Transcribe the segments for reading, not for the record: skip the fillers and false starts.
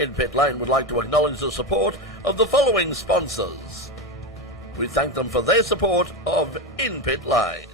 In Pit Lane would like to acknowledge the support of the following sponsors. We thank them for their support of In Pit Lane.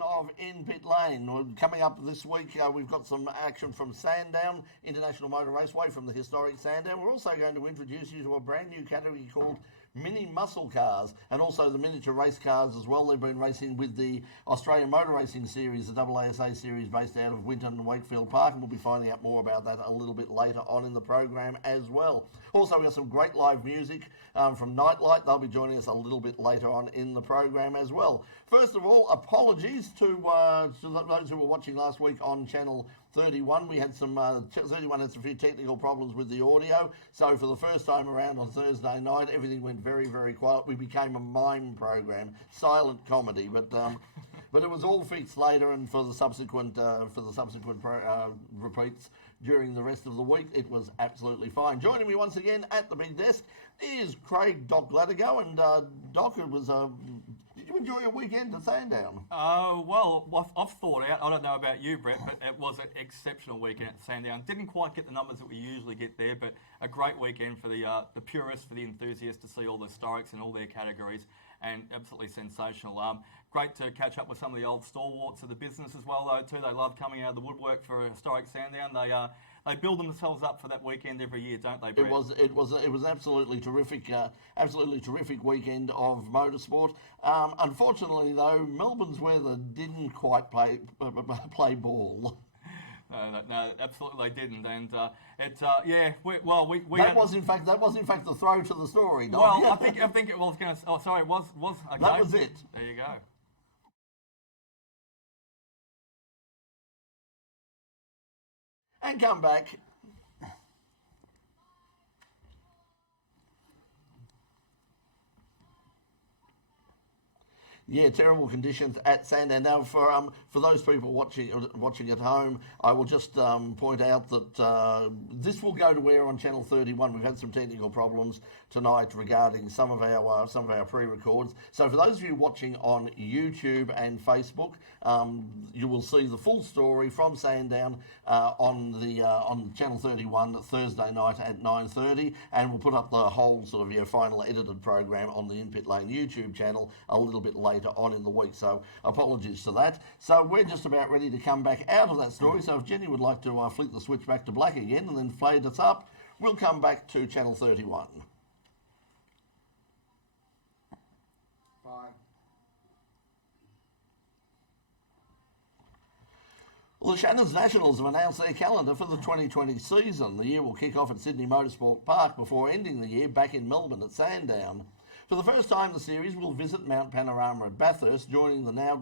Of In Pit Lane. Coming up this week, we've got some action from Sandown, International Motor Raceway from the Historic Sandown. We're also going to introduce you to a brand new category called Mini Muscle Cars, and also the miniature race cars as well. They've been racing with the Australian Motor Racing Series, the AASA Series based out of Winton and Wakefield Park, and we'll be finding out more about that a little bit later on in the program as well. Also, we've got some great live music from Nightlight. They'll be joining us a little bit later on in the program as well. First of all, apologies to those who were watching last week on Channel 31. We had some 31 had some few technical problems with the audio, so for the first time around on Thursday night, everything went very, very quiet. We became a mime program, silent comedy, but it was all fixed later, and for the subsequent repeats during the rest of the week, it was absolutely fine. Joining me once again at the big desk is Craig Doc Gladigo, and Doc, it was did you enjoy your weekend at Sandown? Well, I've thought out, I don't know about you, Brett, but it was an exceptional weekend at Sandown. Didn't quite get the numbers that we usually get there, but a great weekend for the purists, for the enthusiasts, to see all the historics in all their categories, and absolutely sensational. Great to catch up with some of the old stalwarts of the business as well, though, too. They love coming out of the woodwork for Historic Sandown. They build themselves up for that weekend every year, don't they, Brett? It was absolutely terrific weekend of motorsport. Unfortunately, though, Melbourne's weather didn't quite play ball. No, absolutely they didn't, and that was in fact the throw to the story. Well, I think it was going to. Oh, sorry, it was. Okay. That was it. There you go. And come back. Yeah, terrible conditions at Sandown. Now, for those people watching at home, I will just point out that this will go to air on Channel 31. We've had some technical problems tonight regarding some of our pre-records. So, for those of you watching on YouTube and Facebook, you will see the full story from Sandown on Channel 31 Thursday night at 9:30, and we'll put up the whole sort of final edited program on the In Pit Lane YouTube channel a little bit later on in the week, so apologies for that. So we're just about ready to come back out of that story, so if Jenny would like to flick the switch back to black again and then fade us up, we'll come back to Channel 31. Fine. Well, the Shannons Nationals have announced their calendar for the 2020 season. The year will kick off at Sydney Motorsport Park before ending the year back in Melbourne at Sandown. For the first time, the series will visit Mount Panorama at Bathurst, joining the now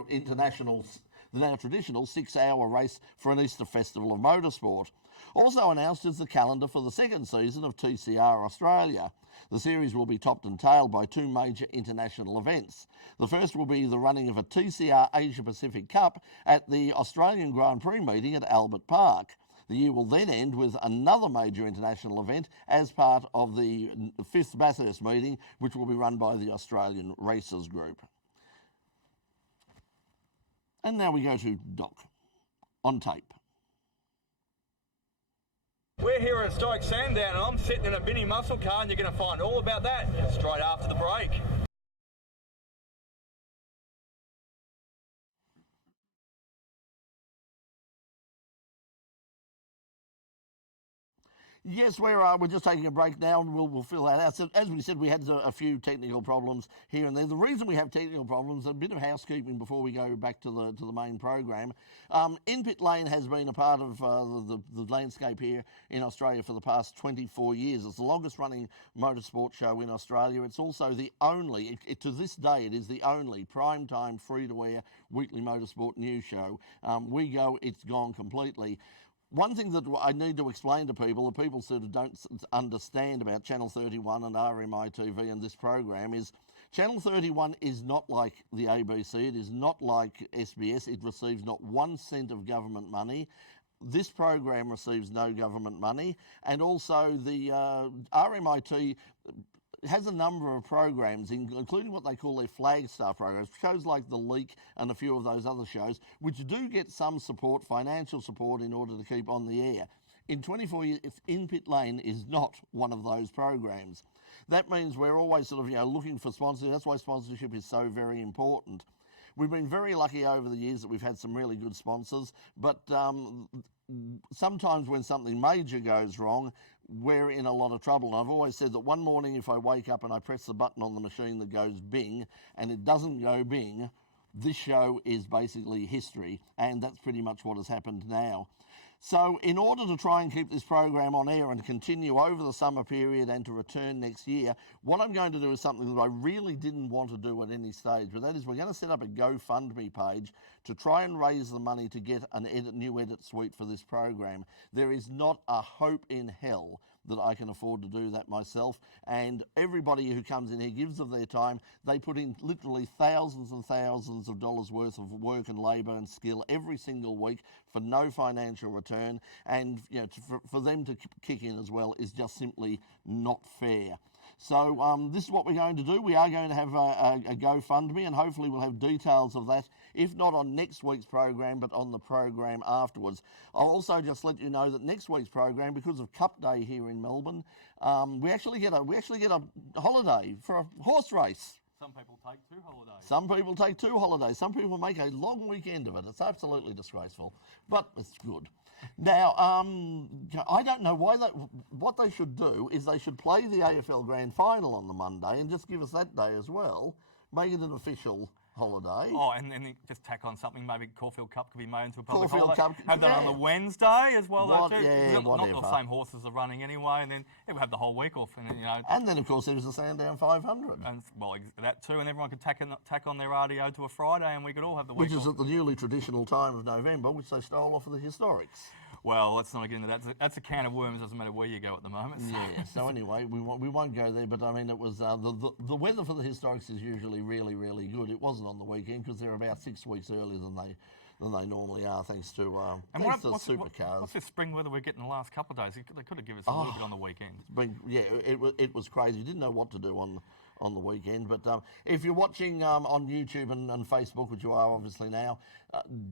traditional 6-hour race for an Easter Festival of Motorsport. Also announced is the calendar for the second season of TCR Australia. The series will be topped and tailed by two major international events. The first will be the running of a TCR Asia Pacific Cup at the Australian Grand Prix meeting at Albert Park. The year will then end with another major international event as part of the 5th Bathurst meeting, which will be run by the Australian Racers Group. And now we go to Doc, on tape. We're here at Historic Sandown, and I'm sitting in a mini muscle car, and you're going to find all about that straight after the break. Yes, we're just taking a break now, and we'll fill that out. So, as we said, we had a few technical problems here and there. The reason we have technical problems, a bit of housekeeping before we go back to the main program. In Pit Lane has been a part of the landscape here in Australia for the past 24 years. It's the longest running motorsport show in Australia. It's also the only, to this day, it is the only primetime free-to-air weekly motorsport news show. We go, it's gone completely. One thing that I need to explain to people, that people sort of don't understand about Channel 31 and RMI TV and this program, is Channel 31 is not like the ABC, it is not like SBS, it receives not 1 cent of government money. This program receives no government money, and also the RMIT has a number of programs, including what they call their Flagstaff programs, shows like The Leak and a few of those other shows, which do get some support, financial support, in order to keep on the air. In 24 years, In Pit Lane is not one of those programs. That means we're always sort of looking for sponsors. That's why sponsorship is so very important. We've been very lucky over the years that we've had some really good sponsors, but sometimes when something major goes wrong, we're in a lot of trouble. And I've always said that one morning if I wake up and I press the button on the machine that goes bing, and it doesn't go bing, this show is basically history, and that's pretty much what has happened now. So in order to try and keep this program on air and continue over the summer period and to return next year, what I'm going to do is something that I really didn't want to do at any stage, but that is we're going to set up a GoFundMe page to try and raise the money to get a new edit suite for this program. There is not a hope in hell that I can afford to do that myself, and everybody who comes in here gives of their time. They put in literally thousands and thousands of dollars worth of work and labour and skill every single week for no financial return, and for them to kick in as well is just simply not fair. So this is what we're going to do. We are going to have a GoFundMe, and hopefully we'll have details of that, if not on next week's program, but on the program afterwards. I'll also just let you know that next week's program, because of Cup Day here in Melbourne, we actually get a holiday for a horse race. Some people take 2 holidays. Some people take 2 holidays. Some people make a long weekend of it. It's absolutely disgraceful, but it's good. Now, I don't know why what they should do is they should play the AFL Grand Final on the Monday and just give us that day as well, make it an official holiday. Oh, and then just tack on something. Maybe Caulfield Cup could be made into a public Caulfield holiday. Cup, Have that on the Wednesday as well. What, though, too. yeah, not whatever. the same horses are running anyway, and then we'll have the whole week off. And then, of course, there's the Sandown 500. And, well, that too, and everyone could tack on their RDO to a Friday, and we could all have the week Which is off. at the newly traditional time of November, which they stole off of the Historics. Well, let's not get into that. That's a can of worms. Doesn't matter where you go at the moment. So. Yeah. So anyway, we won't go there. But I mean, it was the weather for the Historics is usually really, really good. It wasn't on the weekend because they're about 6 weeks earlier than they normally are, thanks to supercars. What's this spring weather we're getting the last couple of days? They could have given us a little bit on the weekend. It was crazy. You didn't know what to do on the weekend. But if you're watching on YouTube and Facebook, which you are obviously now,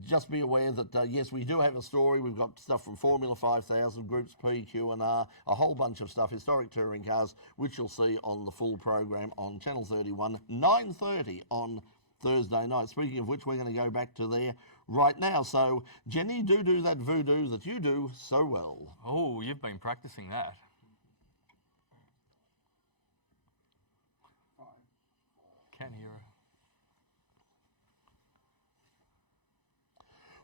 just be aware that, yes, we do have a story. We've got stuff from Formula 5000, Groups P, Q and R, a whole bunch of stuff, historic touring cars, which you'll see on the full program on Channel 31, 9:30 on Thursday night. Speaking of which, we're going to go back to there right now. So, Jenny, do that voodoo that you do so well. Oh, you've been practicing that. Can't hear her.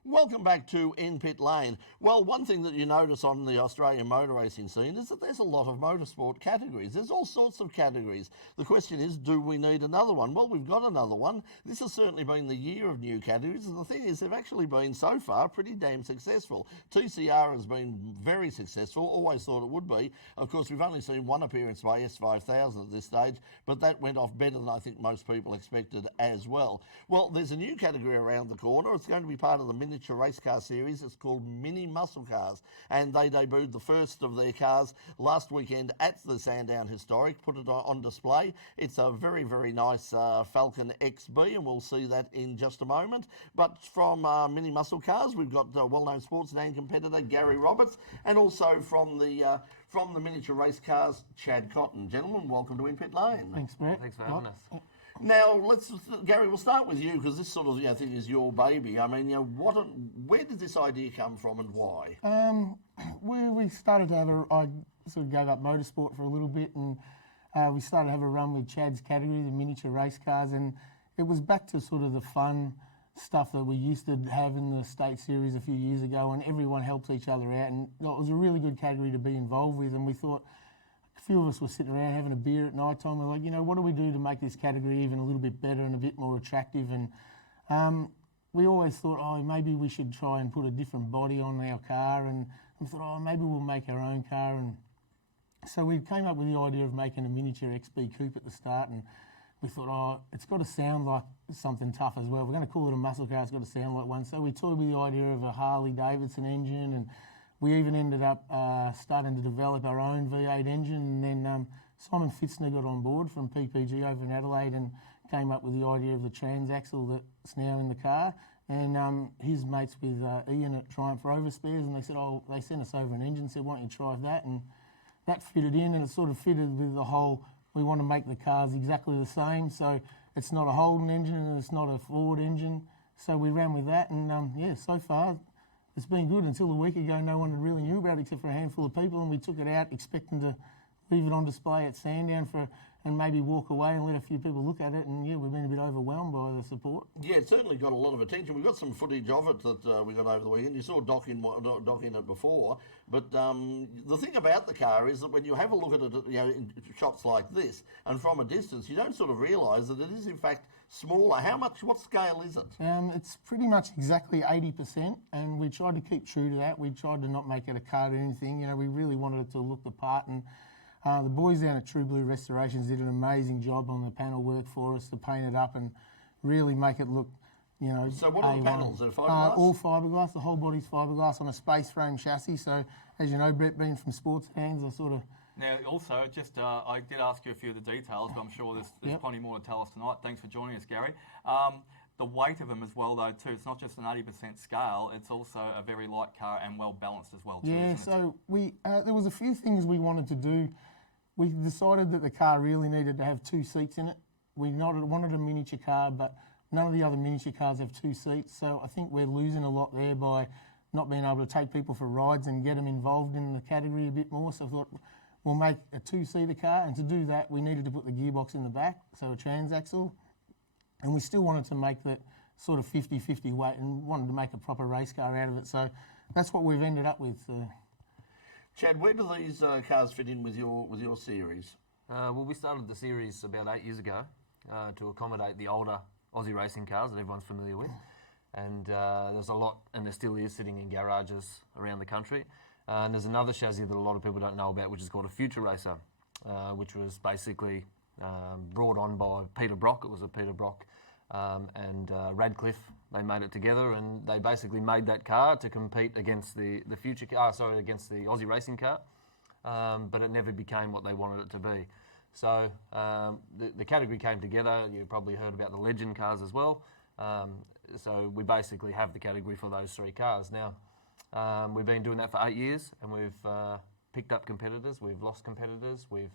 Welcome back to In Pit Lane. Well, one thing that you notice on the Australian motor racing scene is that there's a lot of motorsport categories. There's all sorts of categories. The question is, do we need another one? Well, we've got another one. This has certainly been the year of new categories, and the thing is, they've actually been, so far, pretty damn successful. TCR has been very successful, always thought it would be. Of course, we've only seen one appearance by S5000 at this stage, but that went off better than I think most people expected as well. Well, there's a new category around the corner. It's going to be part of the miniature race car series. It's called Mini Muscle Cars, and they debuted the first of their cars last weekend at the Sandown Historic, put it on display. It's a very, very nice Falcon XB, and we'll see that in just a moment. But from Mini Muscle Cars, we've got well-known sportsman competitor Gary Roberts, and also from the miniature race cars, Chad Cotton. Gentlemen, welcome to In Pit Lane. Thanks, Brett. Thanks for having us. Now, Gary, we'll start with you because this sort of thing is your baby. I mean, where did this idea come from and why? We started to have sort of gave up motorsport for a little bit, and we started to have a run with Chad's category, the miniature race cars, and it was back to sort of the fun stuff that we used to have in the state series a few years ago, and everyone helps each other out, and it was a really good category to be involved with. And we thought, a few of us were sitting around having a beer at night time. We're like, what do we do to make this category even a little bit better and a bit more attractive? And we always thought, maybe we should try and put a different body on our car, and we thought, maybe we'll make our own car. And so we came up with the idea of making a miniature XB coupe at the start, and we thought, it's got to sound like something tough as well. We're going to call it a muscle car, it's got to sound like one. So we toyed with the idea of a Harley Davidson engine, and we even ended up starting to develop our own V8 engine. And then Simon Fitzner got on board from PPG over in Adelaide and came up with the idea of the transaxle that's now in the car. And his mates with Ian at Triumph Rover Spares, and they said, they sent us over an engine, said, why don't you try that? And that fitted in, and it sort of fitted with the whole, we want to make the cars exactly the same, so it's not a Holden engine and it's not a Ford engine. So we ran with that, and so far it's been good. Until a week ago, no one really knew about it except for a handful of people, and we took it out expecting to leave it on display at Sandown and maybe walk away and let a few people look at it. And we've been a bit overwhelmed by the support. Yeah, it certainly got a lot of attention. We got some footage of it that we got over the weekend. You saw Doc in it before. But the thing about the car is that when you have a look at it, in shots like this, and from a distance, you don't sort of realise that it is in fact smaller. What scale is it? It's pretty much exactly 80%, and we tried to keep true to that. We tried to not make it a cartoon thing. We really wanted it to look the part, and the boys down at True Blue Restorations did an amazing job on the panel work for us to paint it up and really make it look, So what are the panels? Are fiberglass? All fiberglass. The whole body's fiberglass on a space frame chassis. So, as you know, Brett, being from sports hands, I sort of... Now, also, I did ask you a few of the details, but I'm sure there's plenty more to tell us tonight. Thanks for joining us, Gary. The weight of them as well, though, too. It's not just an 80% scale. It's also a very light car and well balanced as well, too. Yeah. So there was a few things we wanted to do. We decided that the car really needed to have 2 seats in it. We wanted a miniature car, but none of the other miniature cars have 2 seats. So I think we're losing a lot there by not being able to take people for rides and get them involved in the category a bit more. So I thought we'll make a 2-seater car, and to do that, we needed to put the gearbox in the back, so a transaxle. And we still wanted to make that sort of 50-50 weight and wanted to make a proper race car out of it. So that's what we've ended up with. Chad, where do these cars fit in with your series? Well, we started the series about 8 years ago to accommodate the older Aussie racing cars that everyone's familiar with. And there's a lot, and there still is, sitting in garages around the country. And there's another chassis that a lot of people don't know about, which is called a Future Racer, which was basically brought on by Peter Brock. It was a Peter Brock and Radcliffe. They made it together, and they basically made that car to compete against the against the Aussie racing car. But it never became what they wanted it to be. So the category came together. You probably heard about the Legend cars as well. So we basically have the category for those 3 cars. Now, we've been doing that for 8 years, and we've picked up competitors. We've lost competitors. We've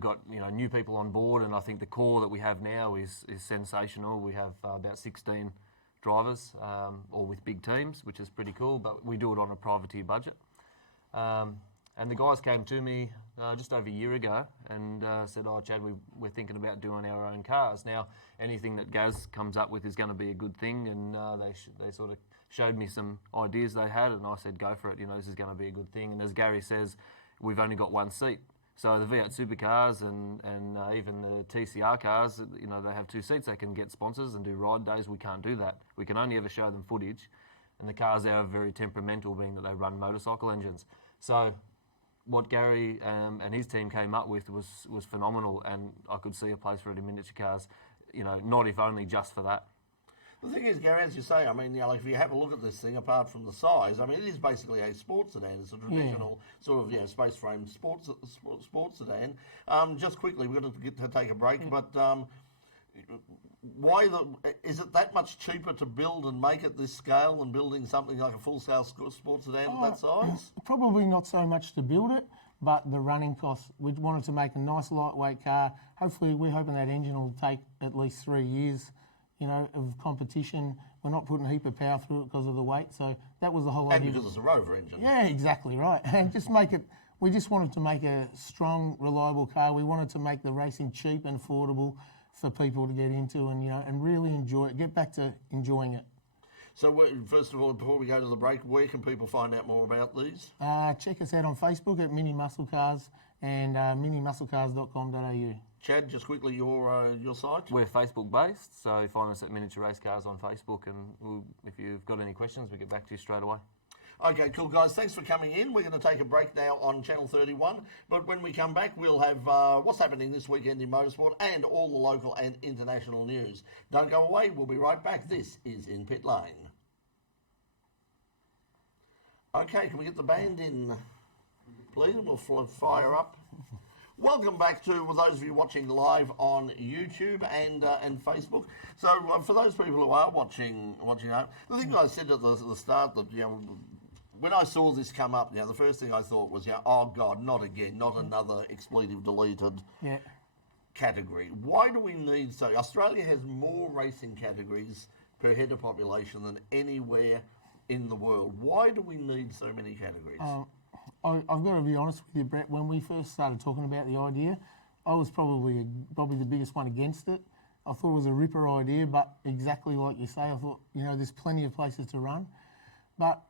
got new people on board, and I think the core that we have now is sensational. We have about 16 drivers, all with big teams, which is pretty cool. But we do it on a privateer budget. And the guys came to me just over a year ago and said, Chad, we're thinking about doing our own cars. Now, anything that Gaz comes up with is going to be a good thing, and they sort of showed me some ideas they had, and I said, go for it, this is going to be a good thing. And as Gary says, we've only got 1 seat. So the V8 supercars and even the TCR cars, they have 2 seats. They can get sponsors and do ride days. We can't do that. We can only ever show them footage. And the cars are very temperamental, being that they run motorcycle engines. So what Gary and his team came up with was phenomenal, and I could see a place for it in miniature cars, not if only just for that. The thing is, Gary, as you say, if you have a look at this thing, apart from the size, it is basically a sports sedan. It's a traditional sort of space frame sports sedan. Just quickly, we've got to get to take a break, but is it that much cheaper to build and make it this scale than building something like a full-scale sports sedan of that size? Probably not so much to build it, but the running costs. We wanted to make a nice lightweight car. Hopefully, we're hoping that engine will take at least 3 years. of competition. We're not putting a heap of power through it because of the weight. So that was the whole And idea. because it's a rover engine. Yeah, exactly right. And we just wanted to make a strong, reliable car. We wanted to make the racing cheap and affordable for people to get into and really enjoy it, get back to enjoying it. So first of all, before we go to the break, where can people find out more about these? Check us out on Facebook at Mini Muscle Cars and minimusclecars.com.au. Chad, just quickly, your site? We're Facebook based, so find us at Miniature Racecars on Facebook, and if you've got any questions, we'll get back to you straight away. Okay, cool, guys. Thanks for coming in. We're going to take a break now on Channel 31. But when we come back, we'll have what's happening this weekend in motorsport and all the local and international news. Don't go away. We'll be right back. This is In Pit Lane. Okay, can we get the band in, please? And we'll fire up. Welcome back to those of you watching live on YouTube and Facebook. So for those people who are watching out, the thing I said at the start that when I saw this come up, the first thing I thought was, oh God, not again, not another expletive deleted category. Why do we need so? Australia has more racing categories per head of population than anywhere in the world. Why do we need so many categories? I've got to be honest with you, Brett. When we first started talking about the idea, I was probably the biggest one against it. I thought it was a ripper idea, but exactly like you say, I thought, there's plenty of places to run. But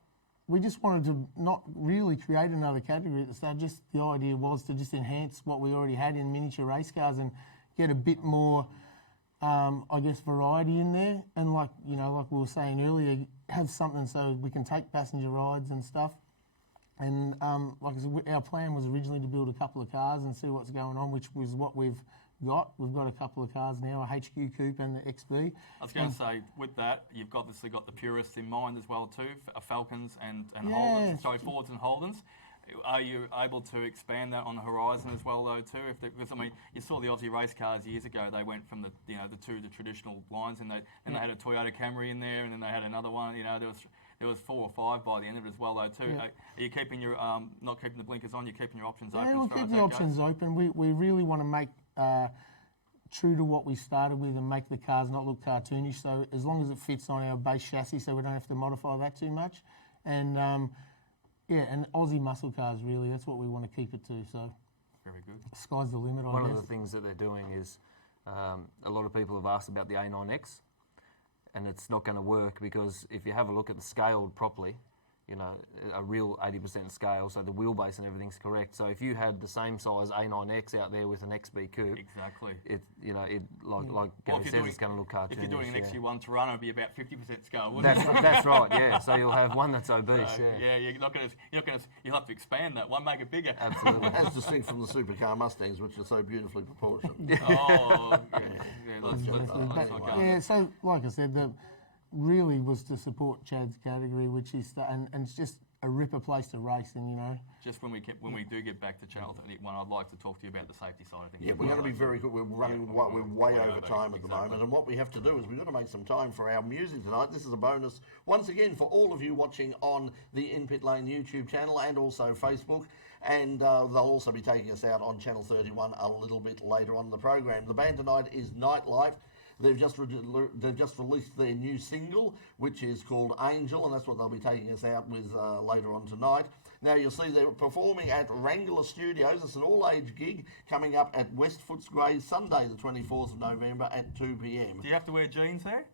we just wanted to not really create another category at the start. Just the idea was to just enhance what we already had in miniature race cars and get a bit more, variety in there. And like we were saying earlier, have something so we can take passenger rides and stuff. And like I said, our plan was originally to build a couple of cars and see what's going on, which was what we've got. We've got a couple of cars now, a HQ Coupe and the XB. I was going to say, with that, you've obviously got the purists in mind as well too, Falcons and Yeah. Holdens, sorry, Fords and Holdens. Are you able to expand that on the horizon as well though too? Because I mean, you saw the Aussie Racecars years ago. They went from the the traditional lines, and they had a Toyota Camry in there, and then they had another one. There was 4 or 5 by the end of it as well, though, too. Yeah. Are you keeping your not keeping the blinkers on? You're keeping your options open. Yeah, we'll keep the options open. We really want to make true to what we started with and make the cars not look cartoonish. So as long as it fits on our base chassis, so we don't have to modify that too much. And and Aussie Muscle Cars, really, that's what we want to keep it to. So very good. Sky's the limit. One of the things that they're doing is a lot of people have asked about the A9X. And it's not going to work because if you have a look at the scaled properly, a real 80% scale, so the wheelbase and everything's correct. So if you had the same size A9X out there with an XB Coupe, exactly, like Gary says, it's going to look cartoonish. If you're doing an XU1 Toronto, it'd be about 50% scale, wouldn't it? That's right, yeah. So you'll have one that's obese, you're not going to. You'll have to expand that one, make it bigger. Absolutely. As distinct from the supercar Mustangs, which are so beautifully proportioned. So like I said, the really was to support Chad's category, which is and it's just a ripper place to race in, Just when we do get back to Channel 31, I'd like to talk to you about the safety side of things. Yeah, we're going to be very good. We're running. We're way over time at the moment, and what we have to do is we've got to make some time for our music tonight. This is a bonus once again for all of you watching on the In Pit Lane YouTube channel and also Facebook. And they'll also be taking us out on Channel 31 a little bit later on in the program. The band tonight is Nightlife. They've just released their new single, which is called Angel, and that's what they'll be taking us out with later on tonight. Now, you'll see they're performing at Wrangler Studios. It's an all-age gig coming up at West Footscray Sunday, the 24th of November at 2 p.m. Do you have to wear jeans there?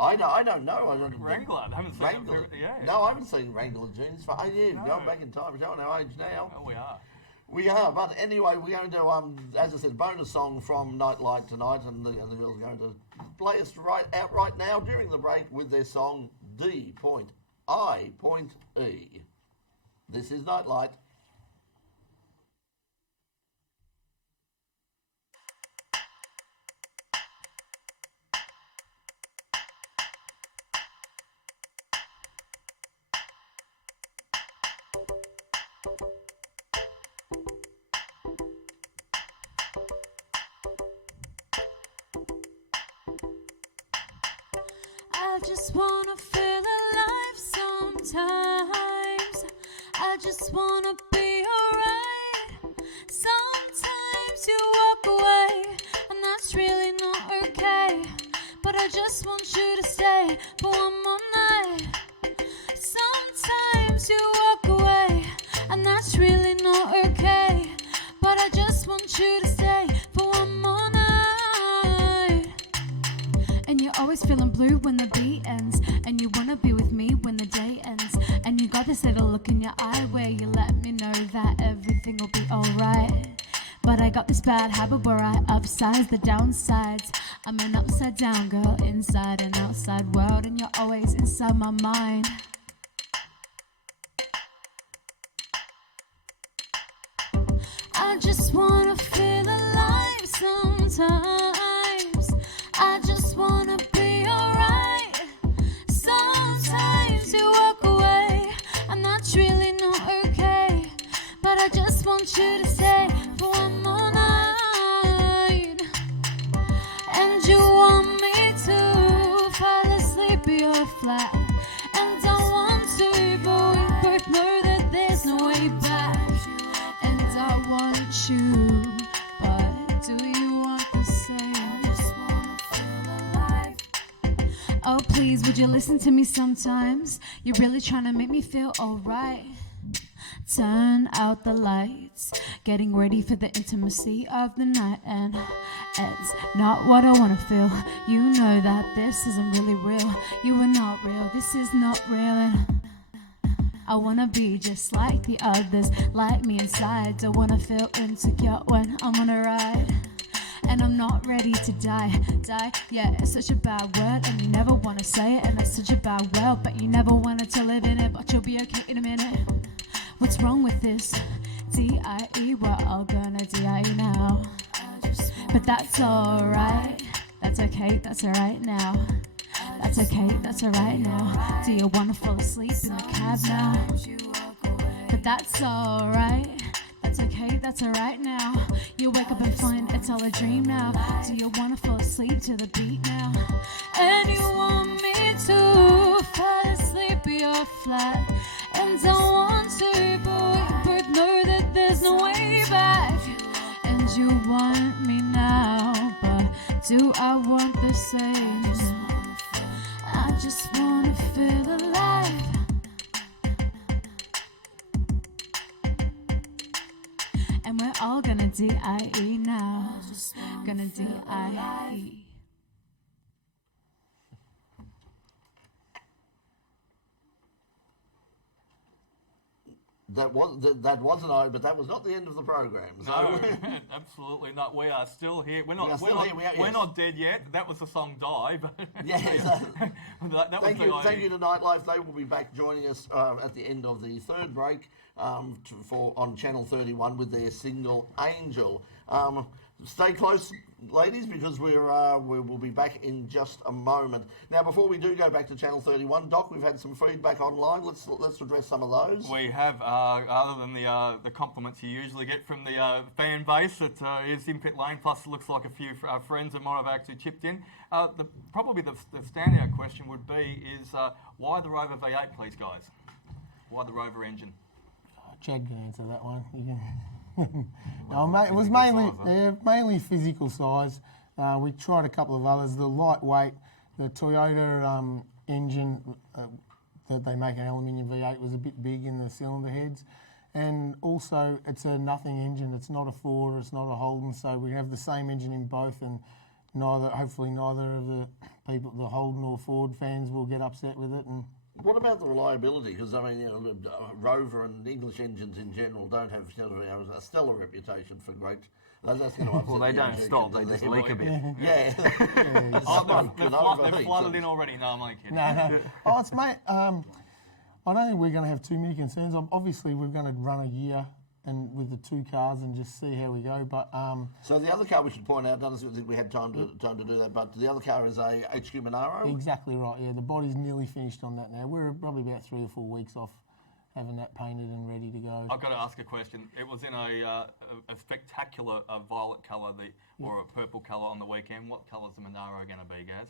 I don't know. Wrangler? I haven't seen Wrangler. Yeah. No, I haven't seen Wrangler jeans for 8 years. Going back in time, we're showing our age now. Oh, we are. We are, but anyway, we're going to, as I said, bonus song from Nightlight tonight, and the girls are going to play us right now during the break with their song D.I.E. This is Nightlight. I just wanna feel alive sometimes. I just wanna be alright. Sometimes you walk away, and that's really not okay. But I just want you to stay for one more night. Sometimes you walk away, and that's really not okay. But I just want you to stay for one more night. And you're always feeling blue when the beat ends, and you wanna be with me when the day ends. And you got this little look in your eye where you let me know that everything will be alright. But I got this bad habit where I upsize the downsides. I'm an upside down girl, inside and outside world, and you're always inside my mind. I just wanna feel alive sometimes. I just wanna be alright. Sometimes you walk away, and that's really not okay. But I just want you to stay for one more night. And you want me to fall asleep or flat. And I want to, but we both know that there's no way back. And I want you, but do you want the same? I just wanna feel alive. Oh please, would you listen to me sometimes? You're really trying to make me feel alright. Turn out the lights, getting ready for the intimacy of the night. And it's not what I wanna feel. You know that this isn't really real. You are not real, this is not real. And I wanna be just like the others, like me inside. Don't wanna feel insecure when I'm on a ride. And I'm not ready to die, yeah, it's such a bad word. And you never wanna say it, and it's such a bad world. But you never wanted to live in it, but you'll be okay in a minute. What's wrong with this? D-I-E, we're all gonna D-I-E now. But that's alright, that's okay, that's alright now. That's okay, that's alright now. Do you wanna fall asleep in the cab now? But that's alright, that's okay, that's alright now. You wake up and find it's all a dream now. Do you wanna fall asleep to the beat now? And you want me to fall asleep or flat. And I want to, but we both know that there's no way back. And you want me now, but do I want the same? I just wanna feel alive. And we're all gonna D-I-E now. Gonna D-I-E. That wasn't over, but that was not the end of the program. So No, absolutely not. We are still here. We're not dead yet. That was the song "Die," but yes. that was Thank you to Nightlife. They will be back joining us at the end of the third break on Channel 31 with their single "Angel." Stay close, ladies, because we will be back in just a moment. Now, before we do go back to Channel 31, Doc, we've had some feedback online. Let's address some of those. We have, other than the compliments you usually get from the fan base that is in pit lane, plus it looks like a few friends that might have actually chipped in. Probably the standout question would be is why the Rover V8, please, guys? Why the Rover engine? Chad can answer that one. No, mate, it was mainly physical size. We tried a couple of others. The lightweight, the Toyota engine that they make an aluminium V8 was a bit big in the cylinder heads. And also, it's a nothing engine. It's not a Ford, it's not a Holden, so we have the same engine in both, and hopefully neither of the people, the Holden or Ford fans, will get upset with it. And what about the reliability? Because I mean, Rover and English engines in general don't have a stellar reputation for great. That's going to upset well, they don't stop; they just leak a bit. Yeah, They've flooded in already. No, I'm only kidding. No. Oh, it's mate. I don't think we're going to have too many concerns. Obviously, we're going to run a year and with the two cars and just see how we go. But so the other car we should point out, I don't think we had time to do that, but the other car is a HQ Monaro. Exactly right. Yeah, the body's nearly finished on that now. We're probably about 3 or 4 weeks off having that painted and ready to go. I've got to ask a question. It was in a spectacular violet colour or a purple colour on the weekend. What colour's the Monaro going to be, Gaz?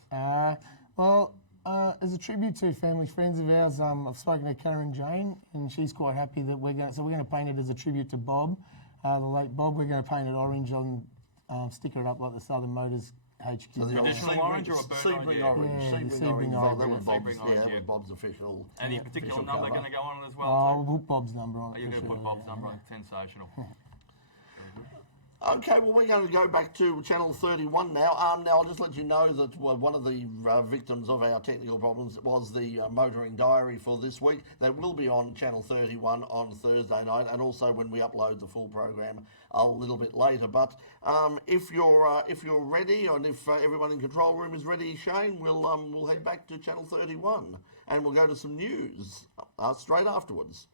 As a tribute to family friends of ours, I've spoken to Karen Jane, and she's quite happy that we're going to paint it as a tribute to Bob, the late Bob. We're going to paint it orange and sticker it up like the Southern Motors HQ. So the Traditional orange or a burnt Sebring orange? orange? Yeah, the Sebring Sebring orange. That orange, was yeah. Bob's. Sebring orange, Yeah, yeah. with Bob's official. Any particular official number cover. going to go on it as well? Oh, we'll put Bob's number on it. Are you for going to sure, put Bob's yeah. number on? Sensational. Okay, well, we're going to go back to Channel 31 now. Now, I'll just let you know that one of the victims of our technical problems was the motoring diary for this week. That will be on Channel 31 on Thursday night, and also when we upload the full program a little bit later. But if you're ready, and if everyone in control room is ready, Shane, we'll head back to Channel 31, and we'll go to some news straight afterwards.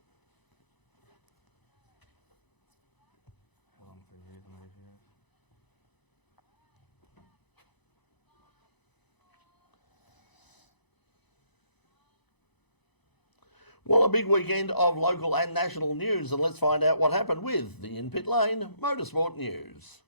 Well, a big weekend of local and national news, and let's find out what happened with the In Pit Lane Motorsport News.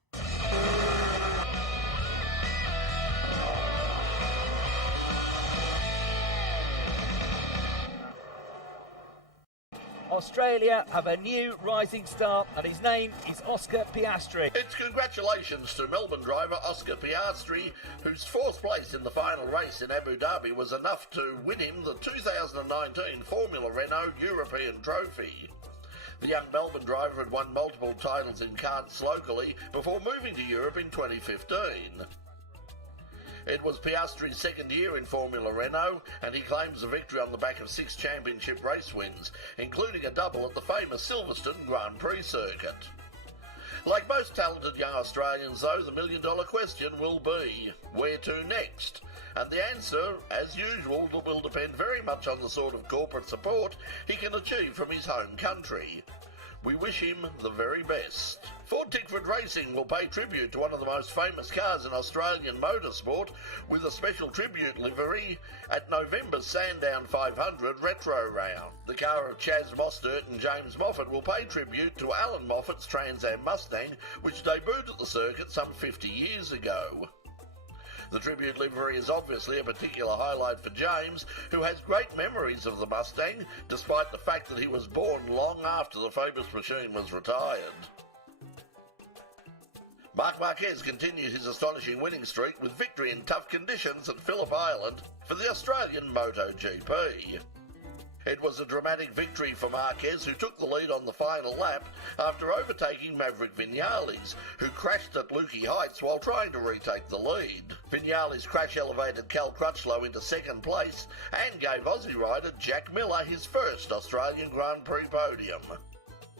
Australia have a new rising star, and his name is Oscar Piastri. It's congratulations to Melbourne driver Oscar Piastri, whose fourth place in the final race in Abu Dhabi was enough to win him the 2019 Formula Renault European Trophy. The young Melbourne driver had won multiple titles in karts locally before moving to Europe in 2015. It was Piastri's second year in Formula Renault, and he claims the victory on the back of 6 championship race wins, including a double at the famous Silverstone Grand Prix circuit. Like most talented young Australians, though, the million-dollar question will be, where to next? And the answer, as usual, will depend very much on the sort of corporate support he can achieve from his home country. We wish him the very best. Ford Tickford Racing will pay tribute to one of the most famous cars in Australian motorsport with a special tribute livery at November's Sandown 500 Retro Round. The car of Chaz Mostert and James Moffat will pay tribute to Alan Moffat's Trans Am Mustang, which debuted at the circuit some 50 years ago. The tribute livery is obviously a particular highlight for James, who has great memories of the Mustang, despite the fact that he was born long after the famous machine was retired. Marc Marquez continued his astonishing winning streak with victory in tough conditions at Phillip Island for the Australian MotoGP. It was a dramatic victory for Marquez, who took the lead on the final lap after overtaking Maverick Vinales, who crashed at Lukey Heights while trying to retake the lead. Vinales crash elevated Cal Crutchlow into second place and gave Aussie rider Jack Miller his first Australian Grand Prix podium.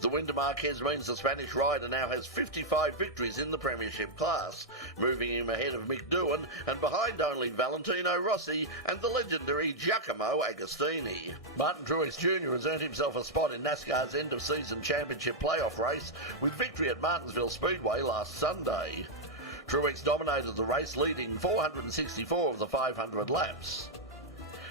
The win to Marquez means the Spanish rider now has 55 victories in the Premiership class, moving him ahead of Mick Doohan and behind only Valentino Rossi and the legendary Giacomo Agostini. Martin Truex Jr. has earned himself a spot in NASCAR's end-of-season championship playoff race with victory at Martinsville Speedway last Sunday. Truex dominated the race, leading 464 of the 500 laps.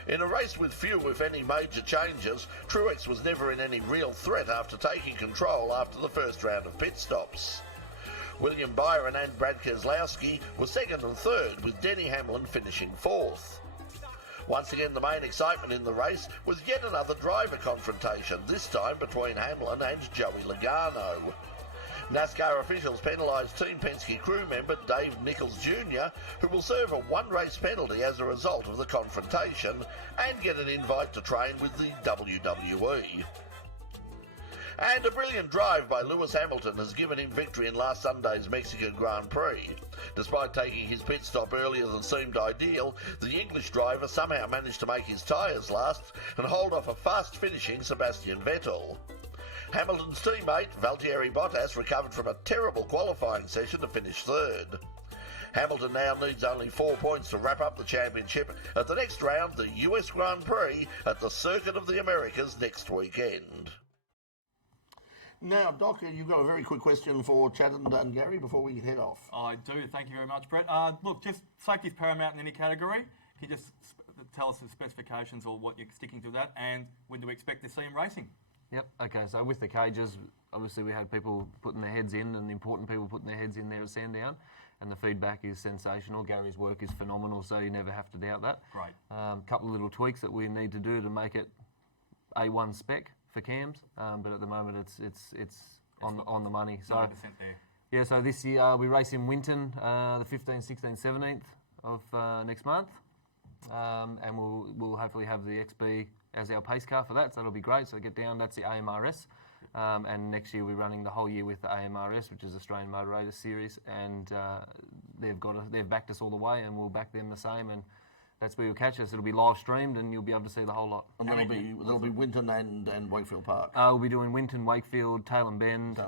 In a race with few, if any, major changes, Truex was never in any real threat after taking control after the first round of pit stops. William Byron and Brad Keselowski were second and third, with Denny Hamlin finishing fourth. Once again, the main excitement in the race was yet another driver confrontation, this time between Hamlin and Joey Logano. NASCAR officials penalised Team Penske crew member Dave Nichols Jr., who will serve a one-race penalty as a result of the confrontation and get an invite to train with the WWE. And a brilliant drive by Lewis Hamilton has given him victory in last Sunday's Mexican Grand Prix. Despite taking his pit stop earlier than seemed ideal, the English driver somehow managed to make his tyres last and hold off a fast-finishing Sebastian Vettel. Hamilton's teammate, Valtteri Bottas, recovered from a terrible qualifying session to finish third. Hamilton now needs only 4 points to wrap up the championship at the next round, the US Grand Prix at the Circuit of the Americas next weekend. Now, Doc, you've got a very quick question for Chad and Gary before we head off. I do. Thank you very much, Brett. Look, just safety is paramount in any category. Can you just tell us the specifications or what you're sticking to that, and when do we expect to see him racing? Yep, okay, so with the cages, obviously we had people putting their heads in, and important people putting their heads in there at Sandown, and the feedback is sensational. Gary's work is phenomenal, so you never have to doubt that. Great. Couple of little tweaks that we need to do to make it A1 spec for cams, but at the moment it's on the money. So 90% there. Yeah, so this year we race in Winton, the 15th, 16th, 17th of next month, and we'll hopefully have the XB as our pace car for that, so that'll be great. So get down, that's the AMRS, and next year we're running the whole year with the AMRS, which is Australian Motor Racers Series, and they've backed us all the way, and we'll back them the same, and that's where you'll catch us. It'll be live streamed, and you'll be able to see the whole lot. And there'll be Winton and Wakefield Park. We'll be doing Winton, Wakefield, Tailem Bend,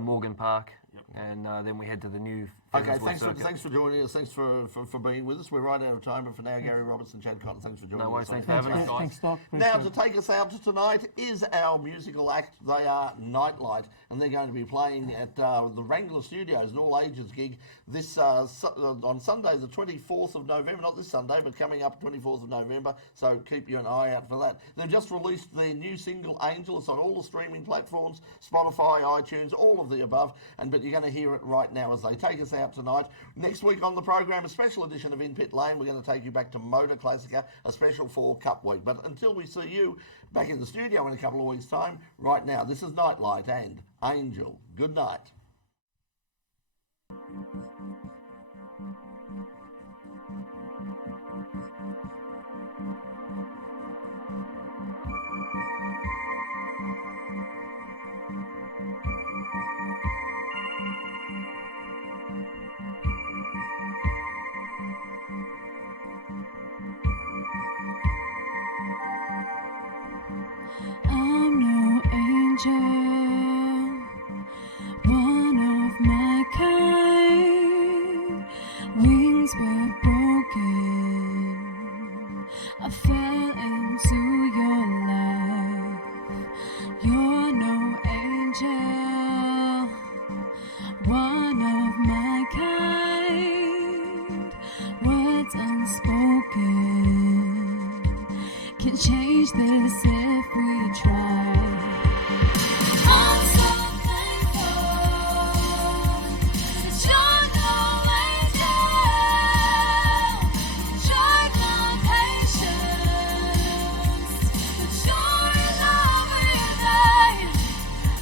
Morgan Park, and then we head to the new. Okay, thanks for joining us. Thanks for being with us. We're right out of time, but for now, Gary Robertson, Chad Cotton, thanks for joining us. No worries, thanks for having us. Thanks, Doc. Now, to take us out tonight is our musical act. They are Nightlight, and they're going to be playing at the Wrangler Studios, an all-ages gig, this on Sunday, the 24th of November. Not this Sunday, but coming up 24th of November, so keep you an eye out for that. They've just released their new single, Angel. It's on all the streaming platforms, Spotify, iTunes, all of the above, but you're going to hear it right now as they take us out tonight. Next week on the program, a special edition of In Pit Lane. We're going to take you back to Motor Classica, a special for Cup Week. But until we see you back in the studio in a couple of weeks' time, right now, this is Nightlight and Angel. Good night. I'm no angel, one of my kind. Wings were broken, I fell into your love. You're no angel, one of my kind. Words unspoken can change this if we try. I'm so thankful that you're no angel. You're no patience, but you're in love with me.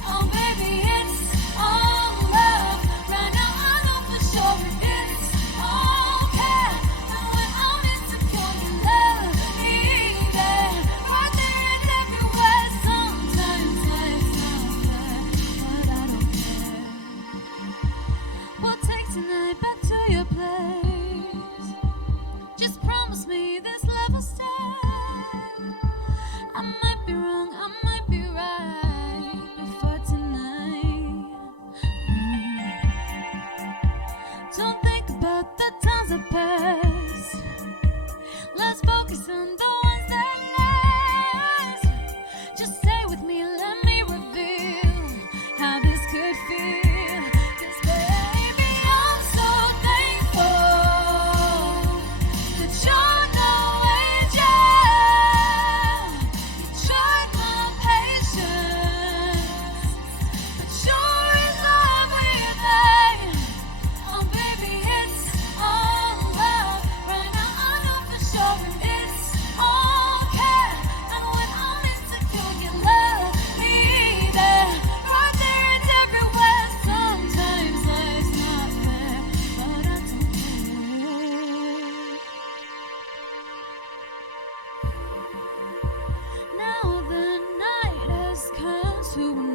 Oh baby, it's all love. Right now I know for sure it's okay. And when I'm insecure, you love me there. Right there and everywhere. Sometimes life's not fair, but I don't care. We'll take tonight back to your place. Just promise me this love will stay. I might be wrong, I might be right before tonight. Don't think about the times that pass. Let's focus on the ones that last. Just stay with me, let me reveal how this could feel. 'Cause baby, I'm so thankful that you're no angel. You tried my patience, but you're in love with me. Oh baby, it's all love. Right now I know for sure and it's okay. And when I'm insecure, you love me there. Right there and everywhere. Sometimes life's not fair, but I don't care. Now the night has come to an